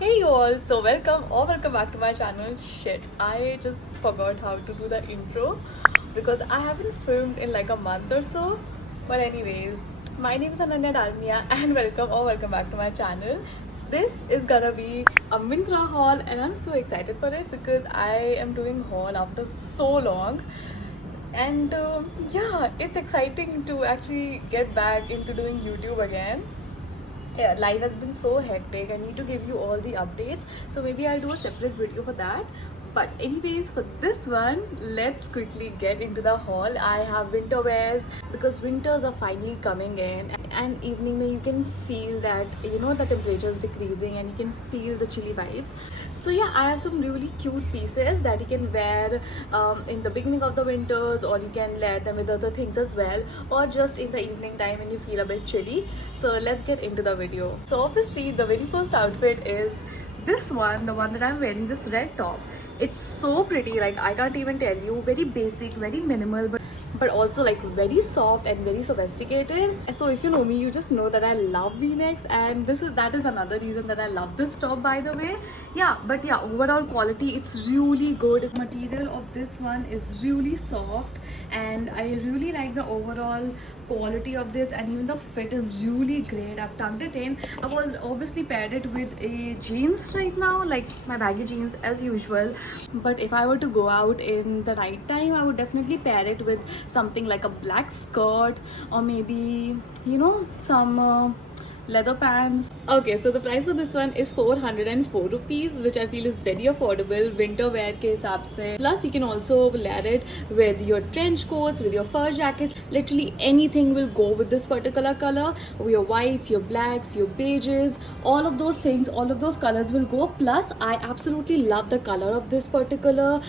Hey you all, so welcome back to my channel. Shit, I just forgot how to do the intro because I haven't filmed in like a month or so. But anyways, my name is Ananya Dalmia and welcome back to my channel. This is gonna be a Myntra haul and I'm so excited for it because I am doing haul after so long. And yeah, it's exciting to actually get back into doing YouTube again. Yeah, life has been so hectic. I need to give you all the updates, so maybe I'll do a separate video for that. But anyways, for this one, let's quickly get into the haul. I have winter wears because winters are finally coming in, and evening mein you can feel that the temperature is decreasing and you can feel the chilly vibes. So yeah, I have some really cute pieces that you can wear in the beginning of the winters, or you can layer them with other things as well, or just in the evening time when you feel a bit chilly. So let's get into the video. So obviously the very first outfit is this one, the one that I'm wearing, this red top. It's so pretty, like I can't even tell you. Very basic, very minimal, but also like very soft and very sophisticated. So if you know me, you just know that I love v-necks, and that is another reason that I love this top, by the way. Yeah, but yeah, overall quality, it's really good. Material of this one is really soft, and I really like the overall quality of this, and even the fit is really great. I've tucked it in. I've obviously paired it with a jeans right now, like my baggy jeans as usual. But if I were to go out in the night time, I would definitely pair it with something like a black skirt, or maybe some leather pants. Okay, so the price for this one is 404 rupees, which I feel is very affordable winter wear ke hisab se. Plus you can also layer it with your trench coats, with your fur jackets. Literally anything will go with this particular color. Your whites, your blacks, your beiges, all of those things, all of those colors will go. Plus I absolutely love the color of this particular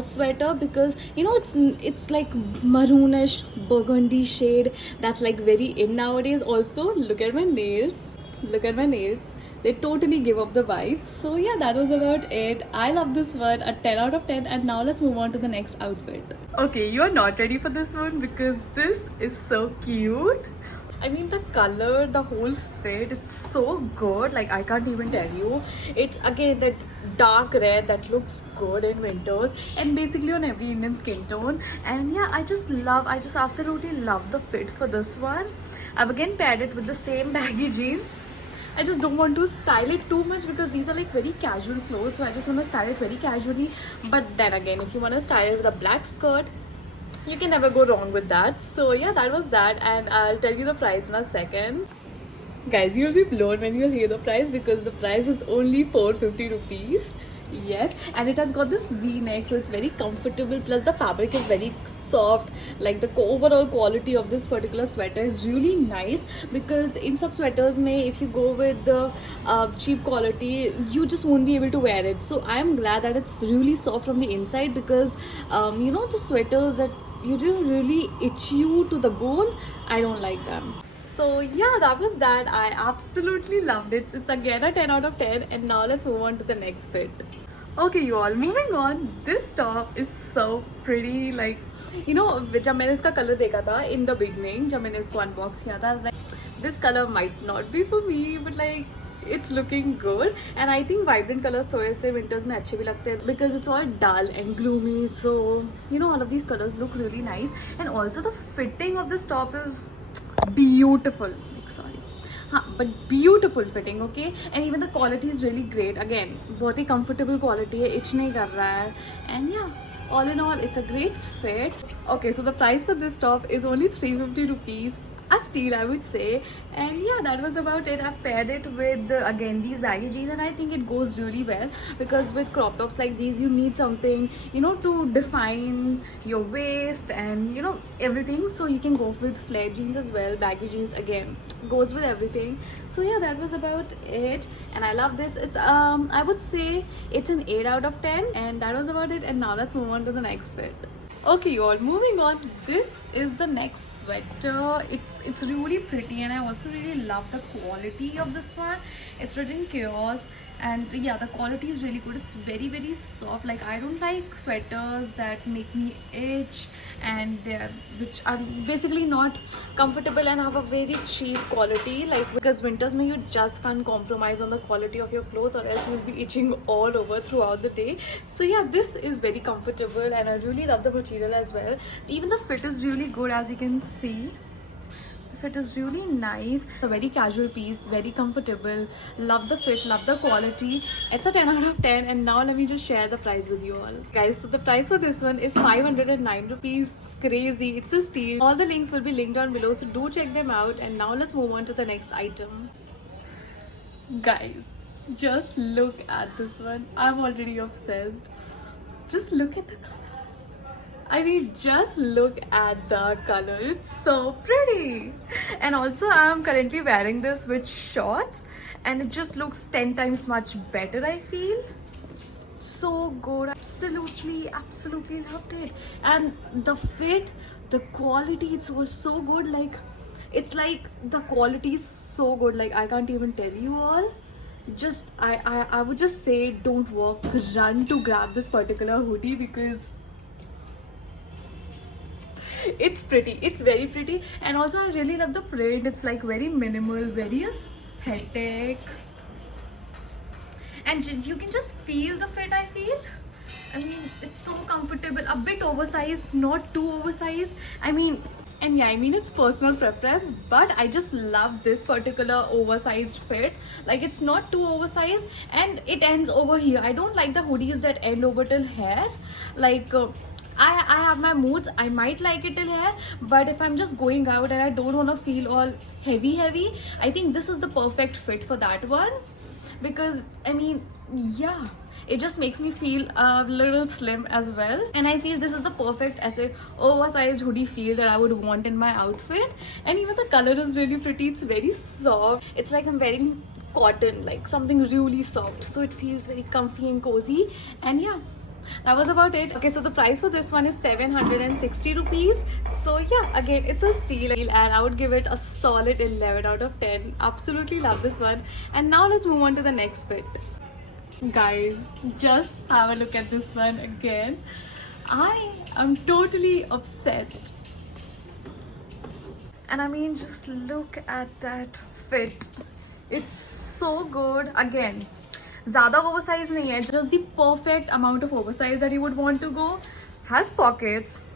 sweater, because it's like maroonish burgundy shade that's like very in nowadays. Also, look at my nails, they totally give up the vibes. So yeah, that was about it. I love this one, a 10 out of 10. And now let's move on to the next outfit. Okay, you're not ready for this one because this is so cute. I mean, the color, the whole fit, it's so good. Like, I can't even tell you. It's again that dark red that looks good in winters and basically on every Indian skin tone. And yeah, I just absolutely love the fit for this one. I've again paired it with the same baggy jeans. I just don't want to style it too much because these are like very casual clothes, so I just want to style it very casually. But then again, if you want to style it with a black skirt, you can never go wrong with that. So yeah, that was that, and I'll tell you the price in a second. Guys, you'll be blown when you'll hear the price because the price is only 450 rupees. Yes, and it has got this v-neck, so it's very comfortable. Plus the fabric is very soft. Like the overall quality of this particular sweater is really nice, because in some sweaters may, if you go with the cheap quality, you just won't be able to wear it. So I'm glad that it's really soft from the inside, because the sweaters that you do really itch you to the bone, I don't like them. So yeah, that was that. I absolutely loved it. It's again a 10 out of 10. And now let's move on to the next fit. Okay, you all, moving on. This top is so pretty. Like, जब मैंने इसका color देखा था in the beginning, जब मैंने इसको unbox किया था, I was like, this color might not be for me, but like, it's looking good. And I think vibrant colors थोड़े से winters में अच्छे भी लगते हैं, because it's all dull and gloomy. So all of these colors look really nice. And also the fitting of this top is beautiful. Like, sorry, but beautiful fitting. Okay, and even the quality is really great. Again, बहुत ही comfortable quality है, itch नहीं कर रहा है. And yeah, all in all, it's a great fit. Okay, so the price for this top is only 350 rupees. A steal, I would say. And yeah, that was about it. I've paired it with again these baggy jeans, and I think it goes really well, because with crop tops like these, you need something to define your waist and everything. So you can go with flared jeans as well. Baggy jeans again goes with everything. So yeah, that was about it, and I love this. It's I would say it's an 8 out of 10, and that was about it. And now let's move on to the next fit. Okay, you all, moving on. This is the next sweater. It's really pretty, and I also really love the quality of this one. It's written chaos, and yeah, the quality is really good. It's very very soft. Like, I don't like sweaters that make me itch, and they're which are basically not comfortable and have a very cheap quality, like, because winters mein you just can't compromise on the quality of your clothes, or else you'll be itching all over throughout the day. So yeah, this is very comfortable, and I really love the material as well. Even the fit is really good, as you can see. Fit is really nice. A very casual piece, very comfortable. Love the fit, love the quality. It's a 10 out of 10. And now let me just share the price with you all, guys. So the price for this one is 509 rupees. Crazy, it's a steal. All the links will be linked down below, so do check them out. And now let's move on to the next item. Guys, just look at this one. I'm already obsessed. Just look at the color. I mean, just look at the color. It's so pretty. And also, I'm currently wearing this with shorts, and it just looks 10 times much better, I feel. So good. Absolutely, absolutely loved it. And the fit, the quality, it was so good. Like, it's like the quality is so good. Like, I can't even tell you all. Just, I would just say, don't walk, run to grab this particular hoodie, because it's pretty. It's very pretty. And also, I really love the print. It's like very minimal, very aesthetic, and you can just feel the fit, I feel. I mean, it's so comfortable. A bit oversized, not too oversized. I mean, and yeah, I mean, it's personal preference, but I just love this particular oversized fit. Like, it's not too oversized, and it ends over here. I don't like the hoodies that end over till here. Like, I have my moods. I might like it till here, but if I'm just going out and I don't want to feel all heavy, I think this is the perfect fit for that one. Because, I mean, yeah, it just makes me feel a little slim as well, and I feel this is the perfect as a oversized hoodie feel that I would want in my outfit. And even the color is really pretty. It's very soft. It's like I'm wearing cotton, like something really soft, so it feels very comfy and cozy. And yeah, that was about it. Okay, so the price for this one is 760 rupees. So yeah, again, it's a steal, and I would give it a solid 11 out of 10. Absolutely love this one. And now let's move on to the next fit. Guys, just have a look at this one again. I am totally obsessed. And I mean, just look at that fit. It's so good. Again, ज़्यादा oversize नहीं है, just the perfect amount of oversize that you would want to go. Has pockets,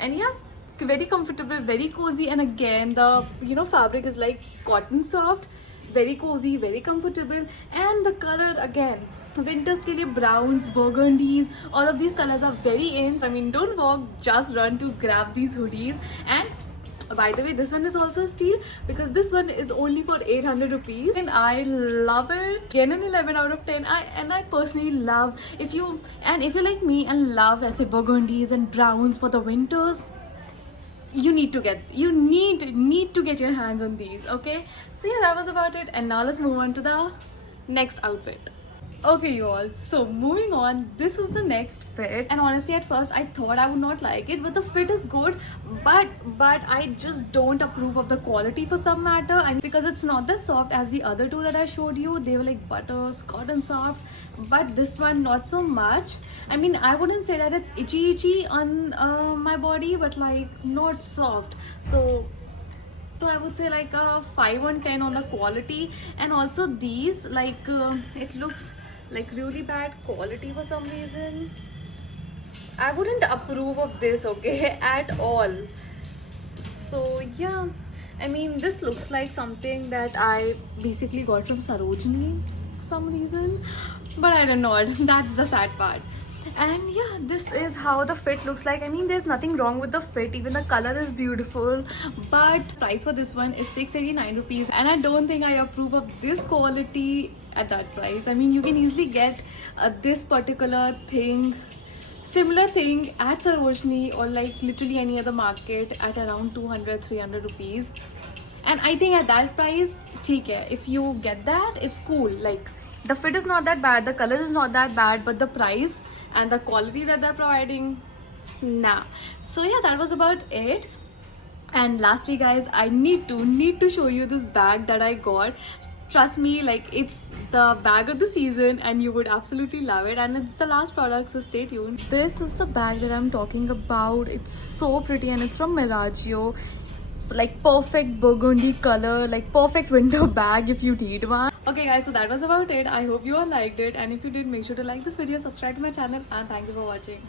and yeah, very comfortable, very cozy. And again, the fabric is like cotton soft, very cozy, very comfortable. And the color, again, winters के लिए browns, burgundies, all of these colors are very in. I mean, don't walk, just run to grab these hoodies. And by the way, this one is also a steal, because this one is only for 800 rupees, and I love it. Again, an 11 out of 10. I personally love, if you like me and love, I say, burgundies and browns for the winters, you need to get your hands on these. Okay, so yeah, that was about it. And now let's move on to the next outfit. Okay, you all, so moving on, this is the next fit. And honestly, at first I thought I would not like it, but the fit is good, but I just don't approve of the quality for some matter. I mean, because it's not as soft as the other two that I showed you. They were like butters, cotton soft, but this one not so much. I mean, I wouldn't say that it's itchy on my body, but like not soft. So I would say like a 5 on 10 on the quality. And also these, like, it looks like really bad quality for some reason. I wouldn't approve of this, okay, at all. So yeah, I mean, this looks like something that I basically got from Sarojini for some reason, but I don't know. That's the sad part. And yeah, this is how the fit looks like. I mean, there's nothing wrong with the fit, even the color is beautiful, but price for this one is 689 rupees, and I don't think I approve of this quality at that price. I mean, you can easily get this particular thing, similar thing at Sarojini or like literally any other market at around 200-300 rupees, and I think at that price, theek hai, if you get that, it's cool. Like, the fit is not that bad, the color is not that bad, but the price and the quality that they're providing, nah. So yeah, that was about it. And lastly, guys, I need to show you this bag that I got. trust me, like it's the bag of the season and you would absolutely love it, and it's the last product, so stay tuned. This is the bag that I'm talking about. It's so pretty and it's from Miragio. Like perfect burgundy color, like perfect winter bag if you need one. Okay guys, so that was about it. I hope you all liked it, and if you did, make sure to like this video, subscribe to my channel, and thank you for watching.